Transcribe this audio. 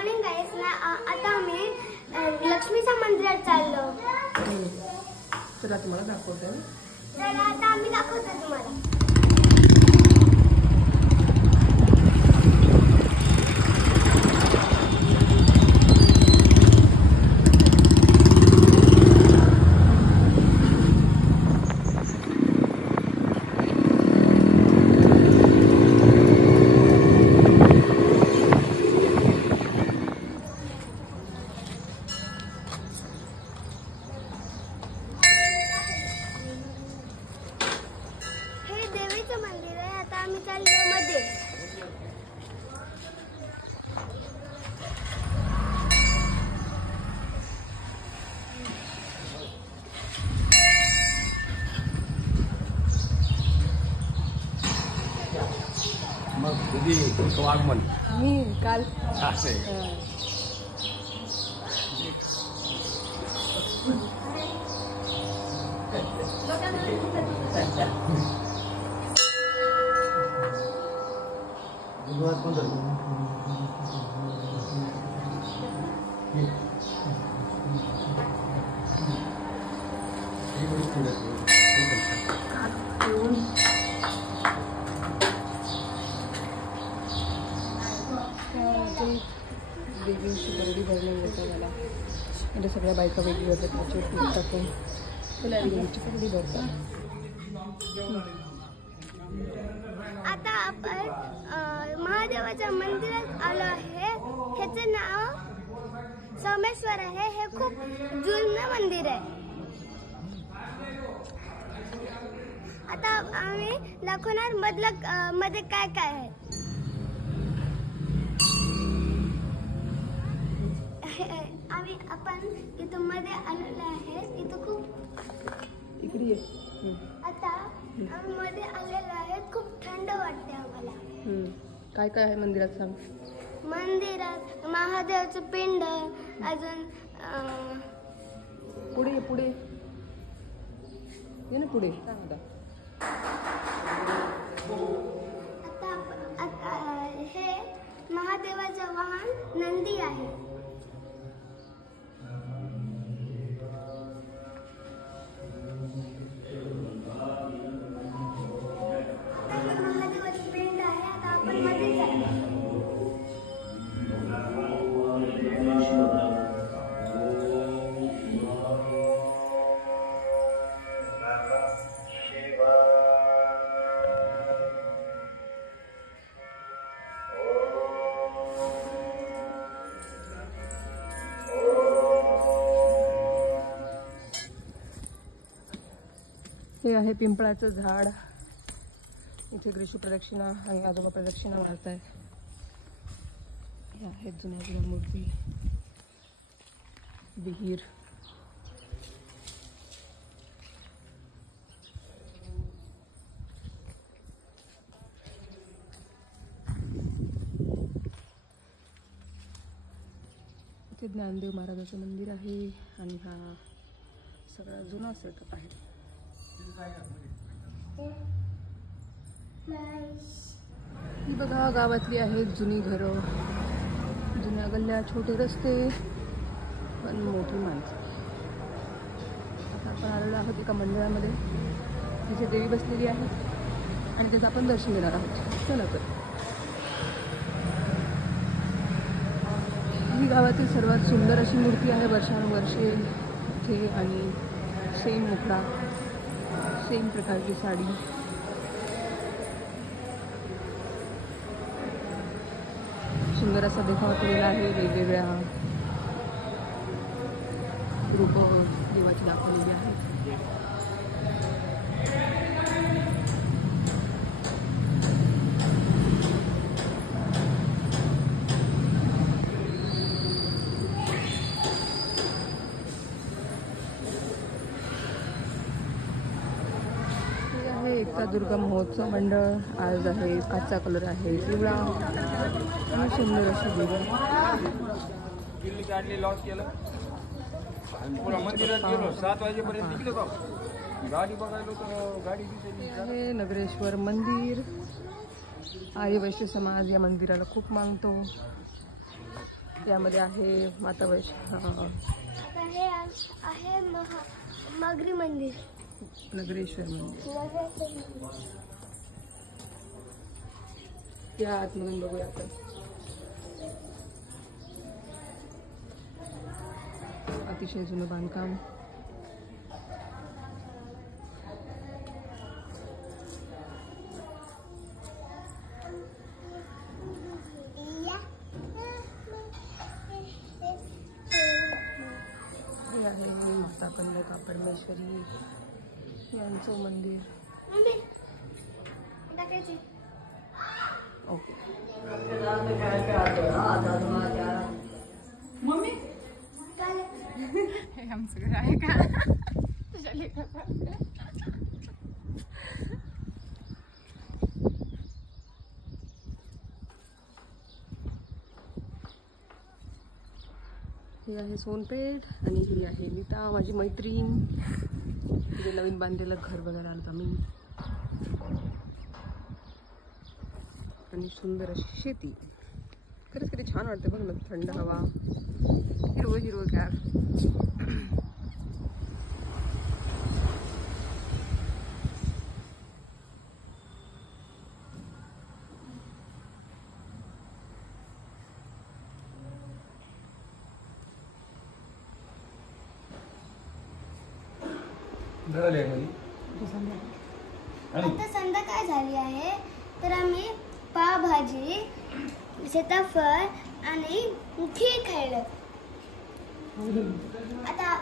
Morning गाईस ना आता आम्ही लक्ष्मीच्या मंदिरात चाललो. चला तुम्हाला दाखवतो. चला आता आम्ही दाखवतो तुम्हाला. मंदिर आहे. आता आम्ही चाललो मध्ये. मग तुझी आगमन मी काल असे देवींची बरडी भरणे होतं मला. म्हणजे सगळ्या बायका वेगळी होतात त्याची टाकून त्याला देवीची बरडी भरतात. आता आपण महादेवाच्या मंदिरात आलो आहे. ह्याचे नाव सोमेश्वर आहे. हे खूप जुनं मंदिर आहे. आता आम्ही दाखवणार मधलं मध्ये काय काय आहे. आपण इथं मध्ये आलेलो आहे. इथं खूप इकडे आता आम्ही मध्ये आलेलो आहे. खूप थंड वाटते आम्हाला. काय काय आहे मंदिरात सांग. मंदिरात महादेवाचं पिंड, अजून पुढे पुढे ये ना पुढे. आता हे महादेवाचं वाहन नंदी आहे. महादेवाचं पिंड आहे. आता आपण मध्ये जातो. हे आहे पिंपळाचं झाड. इथे ग्रीष्म प्रदक्षिणा आणि आजोबा प्रदक्षिणा मारत आहेत. हे आहेत जुन्या जुन्या मूर्ती. विहीर, इथे ज्ञानदेव महाराजाचं मंदिर आहे आणि हा सगळा जुना सेटअप आहे. ही बघा गावातली आहेत जुनी घरं, जुन्या गल्ल्या, छोटे रस्ते, पण मोठी माणसं. आता आपण आलेलो आहोत एका मंदिरामध्ये. तिथे देवी बसलेली आहे आणि त्याचं आपण दर्शन घेणार आहोत. चला तर. ही गावातील सर्वात सुंदर अशी मूर्ती आहे. वर्षानुवर्षे इथे आणि सेम मुखडा, सेम प्रकारची साडी. सुंदर असा देखावा केलेला आहे. वेगवेगळ्या रूप देवाची दाखवलेली आहेत. एकता दुर्गा महोत्सव मंडळ. आज आहे, आजचा कलर आहे पिवळा आणि सुंदर अशी दिवा. हे नगरेश्वर मंदिर. आर्य वैश्य समाज या मंदिराला खूप मानतो. यामध्ये आहे माता आता हे आहे मगरी मंदिर, नगरेश्वर मंदिर. नगरेश्वर. या आतमधून बघूया आपण. अतिशय जुनं बांधकाम. हे आहे माता कन्यका परमेश्वरी यांचं मंदिर. टाकायची. ओके. मम्मी हे आमचं घर आहे का? तुझ्या लेकराचं. ही आहे सोनपेठ आणि ही आहे नीता माझी मैत्रीण. तिथे नवीन बांधलेलं घर बघायला आलो आम्ही. आणि सुंदर अशी शेती. खरंच किती छान वाटते बघ ना, थंड हवा, हिरवं हिरवंगार. आता संध्याकाळ झाली आहे तर आम्ही पावभाजी, सीताफळ आणि खीर खायला. आता